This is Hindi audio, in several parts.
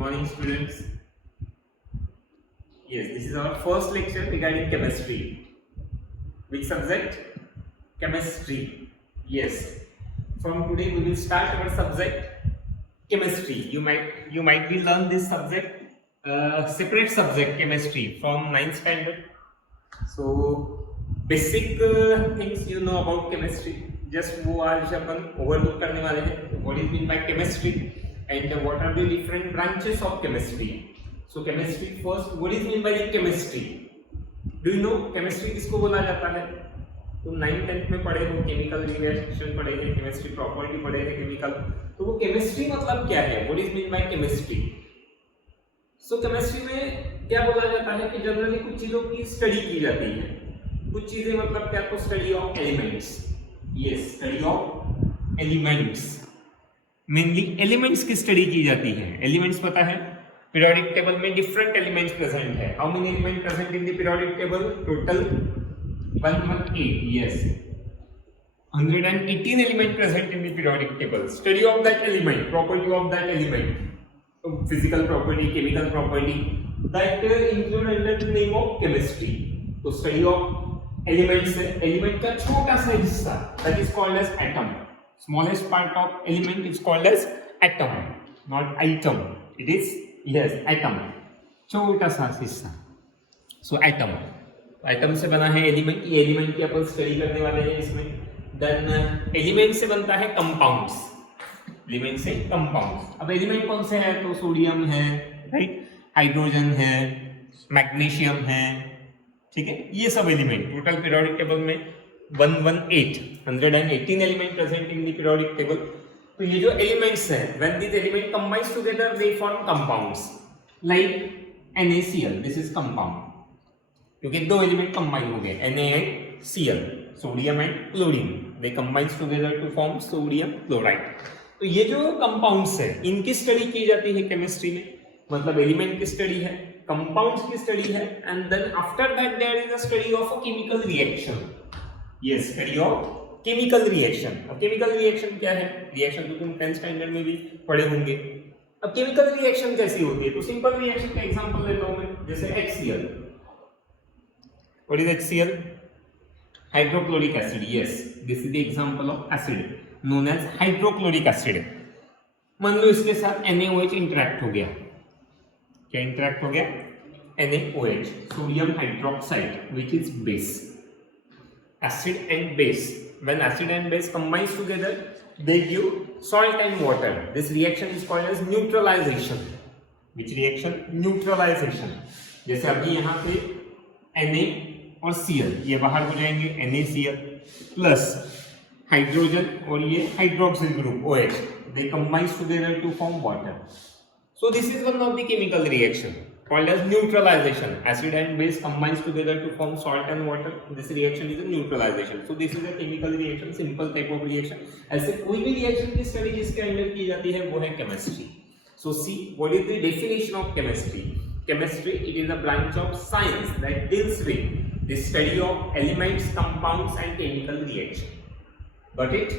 morning, students. Yes, this is our first lecture regarding chemistry. Which subject? Chemistry. Yes. From today we will start our subject chemistry. You might be learn this subject separate subject chemistry from 9th standard. So basic things you know about chemistry. Just वो आज अपन overlook करने वाले हैं. What is meant by chemistry and what are the different branches of chemistry. So chemistry first. What is meant by chemistry? Do you know chemistry किसको बोला जाता है? तो 9th 10th में पढ़े हो, केमिकल रिएक्शन पढ़े हैं, केमिस्ट्री प्रॉपर्टी पढ़े हैं केमिकल. तो वो केमिस्ट्री मतलब क्या है? What is mean by chemistry? So chemistry में क्या बोला जाता है कि जनरली कुछ चीजों की स्टडी की जाती है. कुछ चीजें मतलब क्या? तो study of elements. Yes, study of elements. Mainly elements की स्टडी की जाती है. एलिमेंट्स पता है पीरियोडिक टेबल में डिफरेंट एलिमेंट्स प्रेजेंट है. How many element present in the periodic table? Total 118. Yes, 118 element present in the periodic table. Study of that element, property of that element, physical property, chemical property, that include under the name of chemistry. So study of elements है. element का छोटा सा हिस्सा that is called as atom. Smallest part of element is called as atom, not item. It is atom. छोटा सा हिस्सा. So atom. एटम से बना है एलिमेंट. ये एलिमेंट की अपन स्टडी करने वाले हैं इसमें. देन एलिमेंट से बनता है कंपाउंड्स. एलिमेंट से कंपाउंड्स. अब एलिमेंट कौन से हैं? तो सोडियम है, राइट, हाइड्रोजन है, मैग्नीशियम है, ठीक है. ये सब एलिमेंट टोटल पीरियोडिक टेबल में 118 element present in the periodic table. तो ये जो एलिमेंट्स हैं, when this element combines together they form compounds like NaCl. This is compound क्योंकि दो एलिमेंट कंबाइन हो गए, Na and Cl, sodium and chlorine. They combines together to form sodium chloride. तो ये जो कंपाउंड्स है इनकी स्टडी की जाती है केमिस्ट्री में. मतलब एलिमेंट की स्टडी है, कंपाउंड्स की स्टडी है, and then after that there is a study of a chemical reaction. Yes, study of chemical reaction. अब केमिकल रिएक्शन क्या है? रिएक्शन तो तुम 10th स्टैंडर्ड में भी पढ़े होंगे. अब केमिकल रिएक्शन कैसी होती है? तो सिंपल रिएक्शन का एग्जांपल लेता हूं मैं, जैसे HCl. What is HCl? Hydrochloric acid. Yes, this is the example of acid known as hydrochloric acid. मान लो इसके साथ NaOH इंटरेक्ट हो गया. क्या इंटरेक्ट हो गया? NaOH, sodium hydroxide, which is base. Acid and base. When acid and base combines together, they give salt and water. This reaction is called as neutralization. Which reaction? Neutralization. जैसे अभी यहाँ पे Na और Cl ये बाहर हो जाएंगे, NaCl प्लस हाइड्रोजन और ये hydroxyl group OH, they combines together to form water. So this is one of the chemical reaction called as neutralization. Acid and base combines together to form salt and water. This reaction is a neutralization. So this is a chemical reaction, simple type of reaction. ऐसे कोई भी reaction की study जिसके अंदर की जाती है वो है chemistry. So see, what is the definition of chemistry? Chemistry, it is a branch of science that deals with the study of elements, compounds and chemical reaction. Got it?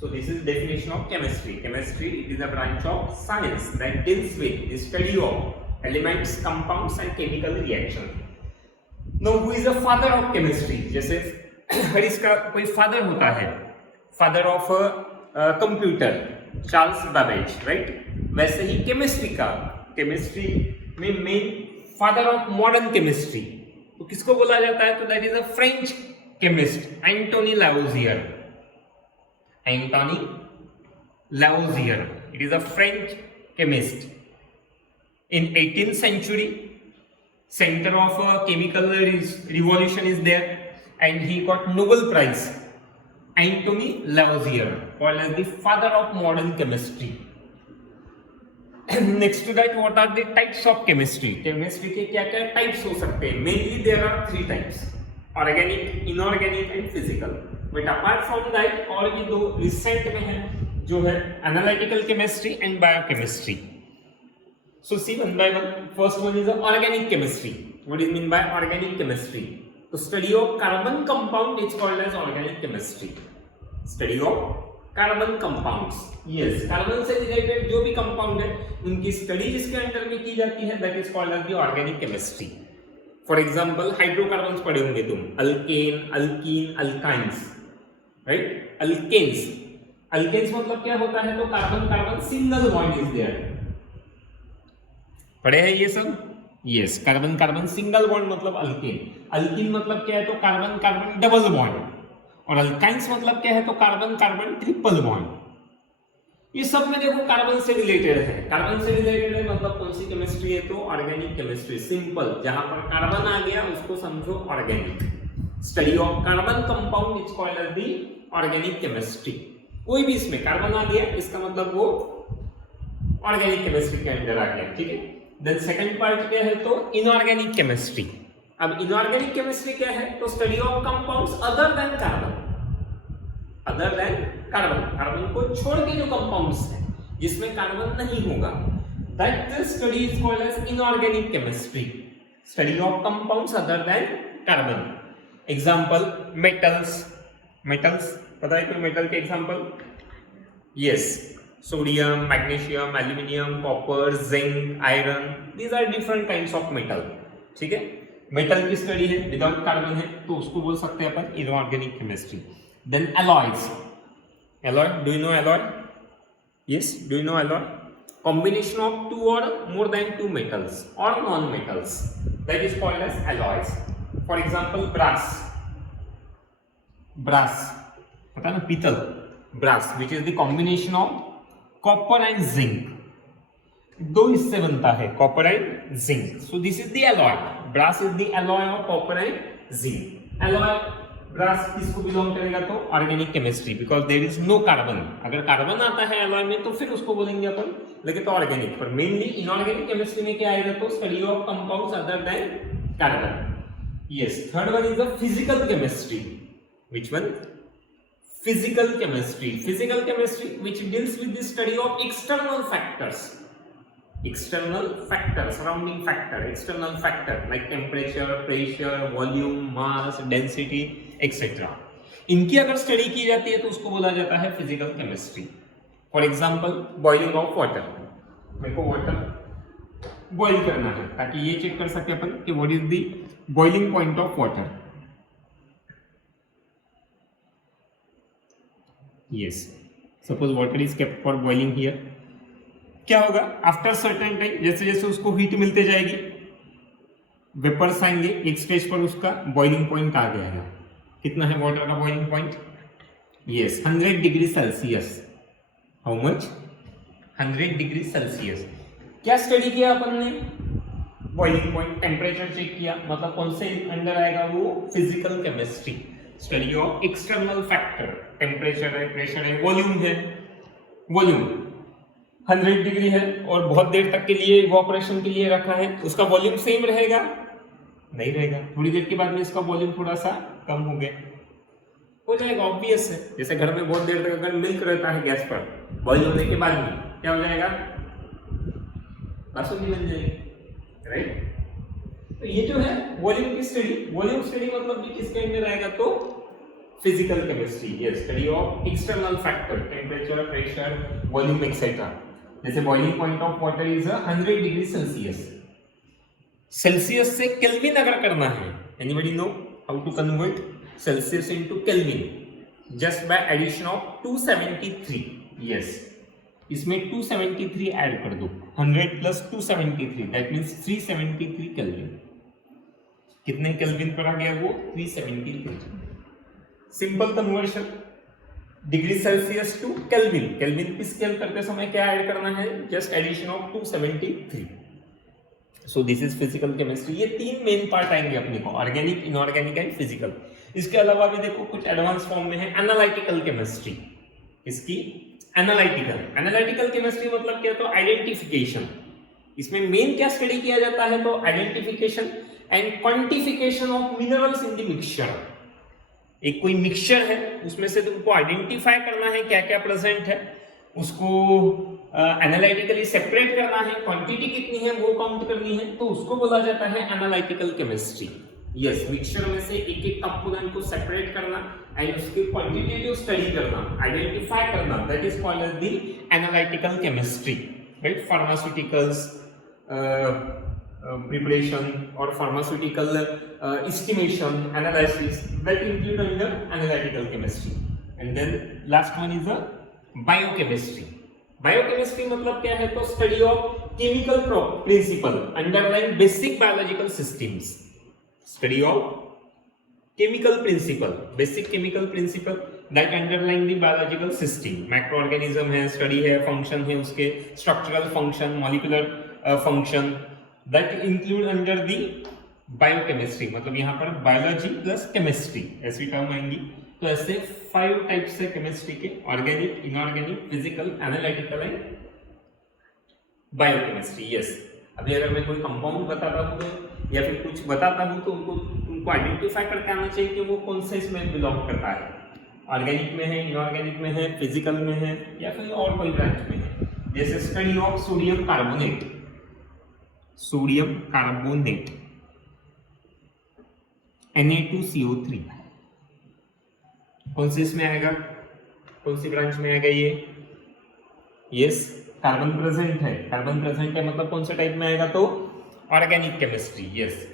So this is definition of chemistry. Chemistry, it is a branch of science that deals with the study of elements, compounds and chemical reaction. Now who is the father of chemistry? जैसे हर इसका कोई father होता है, father of computer, Charles Babbage, right? वैसे ही केमिस्ट्री का, केमिस्ट्री में main father of modern chemistry तो किसको बोला जाता है? तो that is a French chemist, Antoine Lavoisier. Antoine Lavoisier, it is a French chemist. In 18th century, center of a chemical revolution is there, and he got Nobel Prize. Anthony Lavoisier, called as the father of modern chemistry. Next to that, what are the types of chemistry? Chemistry के क्या-क्या types हो सकते हैं? Mainly there are 3 types: organic, inorganic and physical. But apart from that, और भी दो recent में है जो है analytical chemistry and biochemistry. So see one by one. First one is organic chemistry. What is mean by organic chemistry? The study of carbon compound is called as organic chemistry. Study of carbon compounds. Yes, carbon से रिलेटेड जो भी कंपाउंड है उनकी स्टडी जिसके अंडर में की जाती है that is called as the organic chemistry. For example hydrocarbons पढ़े होंगे तुम, alkane, alkene, alkynes, right. Alkanes, alkanes मतलब क्या होता है, तो carbon carbon single bond is there, पढ़े हैं ये सब। Yes, carbon carbon single bond मतलब अल्केन। अल्कीन मतलब क्या है, तो कार्बन कार्बन डबल बॉन्ड। और अल्काइंस मतलब क्या है, तो कार्बन कार्बन ट्रिपल बॉन्ड। ये सब में देखो कार्बन से रिलेटेड है। कार्बन से रिलेटेड है मतलब कौन सी केमिस्ट्री है, तो ऑर्गेनिक केमिस्ट्री। सिंपल, जहां पर कार्बन आ गया उसको समझो organic. Study of carbon compound is called as the organic chemistry. कोई भी इसमें कार्बन आ गया इसका मतलब वो ऑर्गेनिक केमिस्ट्री के अंदर आ गया, ठीक है। देन सेकंड पार्ट क्या है, तो इनऑर्गेनिक केमिस्ट्री। अब इनऑर्गेनिक केमिस्ट्री क्या है, तो study of compounds other than carbon, other than carbon, carbon को छोड़ के जो कंपाउंड्स हैं जिसमें कार्बन नहीं होगा, that study is called as inorganic chemistry. Study of compounds other than carbon. Example metals, metals पता है कोई मेटल के example? Yes, sodium, magnesium, aluminium, copper, zinc, iron, these are different kinds of metal, ठीक है। मेटल की स्टडी है विदाउट कार्बन है तो उसको बोल सकते हैं अपन inorganic chemistry. Then alloys, alloy, do you know alloy? Yes, do you know alloy? Combination of two or more than two metals or non-metals, that is called as alloys. For example, brass, brass पता ना, पीतल, brass which is the combination of copper and zinc. दो इससे बनता है, copper and zinc. So this is the alloy. Brass is the alloy of copper and zinc. Alloy brass किसको बिलोंग करेगा, तो organic chemistry, because there is no carbon. अगर कार्बन आता है एलॉय में तो फिर उसको बोलेंगे अपन, लेकिन तो ऑर्गेनिक। पर मेनली इनऑर्गेनिक केमिस्ट्री में क्या आएगा, तो study of compounds other than carbon. Yes, third one is the physical chemistry. Which one? Physical chemistry. Physical chemistry which deals with the study of external factors, external factor, surrounding factor, external factor like temperature, pressure, volume, mass, density, etc. इनकी अगर स्टडी की जाती है तो उसको बोला जाता है physical chemistry. For example boiling of water, मेरे को वाटर बॉइल करना है ताकि ये चेक कर सके अपन कि what is the boiling point of water. Yes, suppose water is kept for boiling here, क्या होगा आफ्टर सर्टेन टाइम, जैसे जैसे उसको हीट मिलते जाएगी वेपर्स आएंगे, एक स्टेज पर उसका बॉइलिंग पॉइंट आ गया है। कितना है वाटर का boiling point? Yes, 100 degree Celsius. How much? 100 degree Celsius. क्या स्टडी किया अपन ने? बॉइलिंग पॉइंट, टेम्परेचर चेक किया, मतलब कौन से अंडर आएगा वो? Physical chemistry. Study of external factor, temperature है, प्रेशर है, वॉल्यूम है। वॉल्यूम 100 डिग्री है और बहुत देर तक के लिए इवोपरेशन के लिए रखा है, उसका वॉल्यूम सेम रहेगा? नहीं रहेगा, थोड़ी देर के बाद में इसका वॉल्यूम थोड़ा सा कम हो गया, हो जाएगा, ऑब्वियस है। जैसे घर में बहुत देर तक अगर मिल्क रहता है गैस पर, बॉइल होने के बाद में क्या हो जाएगा? बासुंदी बन जाएगी, राइट। तो ये जो है वॉल्यूम की स्टडी, वॉल्यूम स्टडी मतलब भी किसके अंदर आएगा, तो physical chemistry. Yes, study of external factor, temperature, pressure, volume etcetera. जैसे boiling point of water is 100 degree Celsius. Celsius से केल्विन अगर करना है, anybody know how to convert Celsius into Kelvin? Just by addition of 273। Yes, इसमें 273 ऐड कर दो, 100 प्लस 273 दैट मींस 373 केल्विन। कितने केल्विन पर आ गया वो? 373। Simple conversion, degree Celsius to Kelvin. Kelvin की स्केल करते समय क्या ऐड करना है? Just addition of 273। So this is physical chemistry. ये तीन मेन पार्ट आएंगे अपने को, ऑर्गेनिक, इनऑर्गेनिक एंड फिजिकल। इसके अलावा भी देखो कुछ एडवांस फॉर्म में है एनालिटिकल केमिस्ट्री। इसकी एनालिटिकल, एनालिटिकल केमिस्ट्री मतलब क्या? तो आइडेंटिफिकेशन। इसमें मेन क्या स्टडी किया जाता है? तो identification and quantification of minerals in the mixture. एक कोई मिक्सचर है उसमें से तुमको आइडेंटिफाई करना है क्या क्या प्रेजेंट है, उसको एनालिटिकली सेपरेट करना है, क्वांटिटी कितनी है वो काउंट करनी है, तो उसको बोला जाता है एनालिटिकल केमिस्ट्री। यस, मिक्सचर में से एक एक कंपोनेंट को सेपरेट करना एंड उसके क्वांटिटेटिव स्टडी करना, आइडेंटिफाई करना, that is called as the analytical chemistry, right? Pharmaceuticals preparation or pharmaceutical estimation analysis, that include under analytical chemistry. And then last one is a biochemistry. Biochemistry मतलब क्या है? तो study of chemical principle underlying basic biological systems. Study of chemical principle, basic chemical principle that underlying the biological system. Macroorganism है, study है, function है उसके, structural function, molecular function, that include under the biochemistry. मतलब यहाँ पर biology plus chemistry ऐसी टर्म आएंगी. तो ऐसे 5 टाइप्स है केमिस्ट्री के: organic, inorganic, physical, analytical and biochemistry. Yes, अभी अगर मैं कोई कंपाउंड बताता हूँ या फिर कुछ बताता हूँ तो उनको आइडेंटिफाई करके आना चाहिए कि वो कौन से इसमें बिलोंग करता है. ऑर्गेनिक में है, इनऑर्गेनिक में है, फिजिकल में है या फिर और कोई ब्रांच में है. जैसे study of sodium carbonate, sodium carbonate Na2CO3, कौन सी इसमें आएगा? कौन सी ब्रांच में आएगा ये? यस, कार्बन प्रेजेंट है. कार्बन प्रेजेंट है मतलब कौन सा टाइप में आएगा? तो ऑर्गेनिक केमिस्ट्री. यस,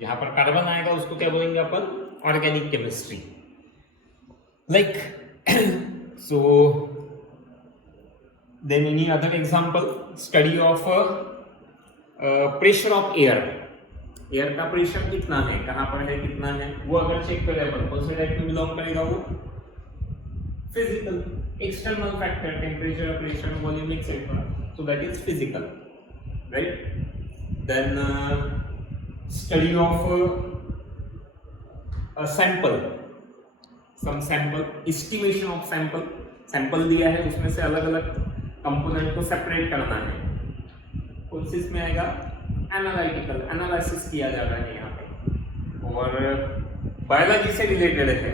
जहां पर कार्बन आएगा उसको क्या बोलेंगे अपन? Organic chemistry. Like so then any other example, study of pressure of air. Air का प्रेशर कितना है, कहां पर है, कितना है, वो अगर चेक करें अपन, कौन से टाइप में बिलोंग करेगा? वो physical. External factor, temperature, pressure, volume etcetera, so that is physical, right? Then study of a sample, some sample, estimation of sample. Sample दिया है, उसमें से अलग अलग कंपोनेंट को सेपरेट करना है. कौन सी इसमें आएगा? एनालिटिकल, एनालिसिस किया जा रहा है यहाँ पे. और बायोलॉजी से रिलेटेड है,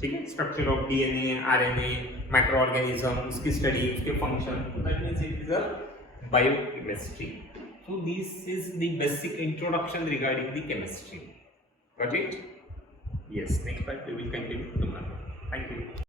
ठीक है? Structure of DNA, RNA, micro organism, उसकी स्टडी, उसके function, that means it is a biochemistry. So this is the basic introduction regarding the chemistry. Got it? Yes, next part we will continue tomorrow. Thank you.